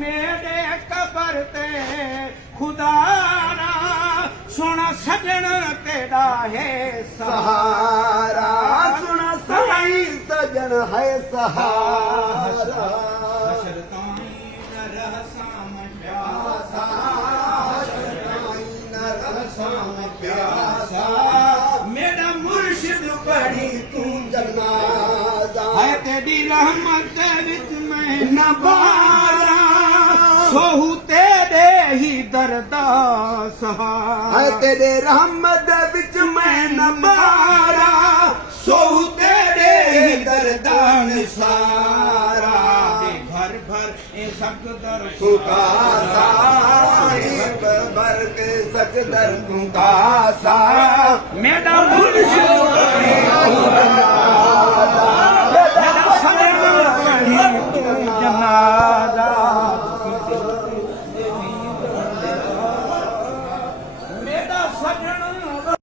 मेरे कबर ते खुदा ना सोना सजन तेरा है सहारा सुना सही सजन है सहारा हशर ताईं न रह साम प्यासा न रह साम प्यासा मेरा मुर्शिद पढ़ी तू जनाजा है तेरी रहमत विच मैं नबारा सोहू तेरे ही दरदा सहारा है तेरे रहमत विच मैं नबारा सोहू तेरे ही दरदा निसारा भर भर ए सकदर तुका भर के सकदर तुका सा मेरा मुर्शिद पढ़ी तू जनाजा